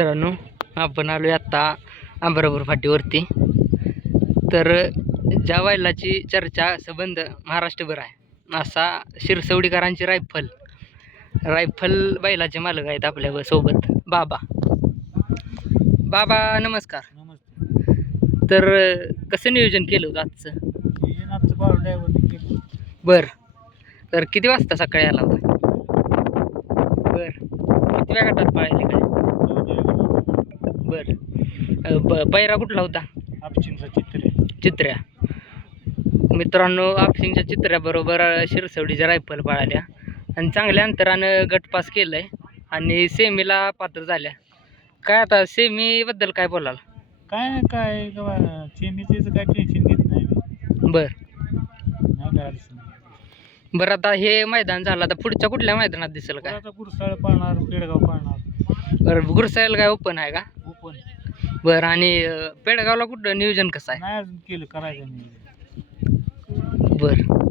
मित्रांनो, आपण आलोय आता अंबरापूर फाटीवरती. तर ज्या बैलाची चर्चा संबंध महाराष्ट्रभर आहे असा शिरसवडीकरांची रायफल बैलाचे मालक आहेत आपल्या सोबत. बाबा नमस्कार. नमस्ते. तर कसं नियोजन केलं होतं आजचं? नियोजन आमचं पावर ड्रायव्हरने केलं. बर, तर किती वाजता सकाळी आला होता? बर, किती वेळ गटात पळायले काय? बर, पैरा कुठला होता? आपशिंगचा चित्र्या. मित्रांनो, आपशिंगच्या चित्र्याबरोबर शिरसवडीच्या रायफल पळाल्या आणि चांगल्या अंतरानं गटपास केलंय आणि सेमीला पात्र झाल्या. काय आता सेमीबद्दल काय बोलाल? काय नाही, काय सेमीचं काय टेन्शन घेत नाही मी. बर नाही काय अडचण नाही. बरं, आता हे मैदान झालं, आता पुढच्या कुठल्या मैदानात दिसेल काय? आता गुरसाळ पाळणार, पेडगाव पाळणार. बरं, गुरसायला काय ओपन आहे का? ओपन बरं, आणि पेडगावला कुठं नियोजन कसं आहे? नाही अजून केलं, करायचं नाही. बरं.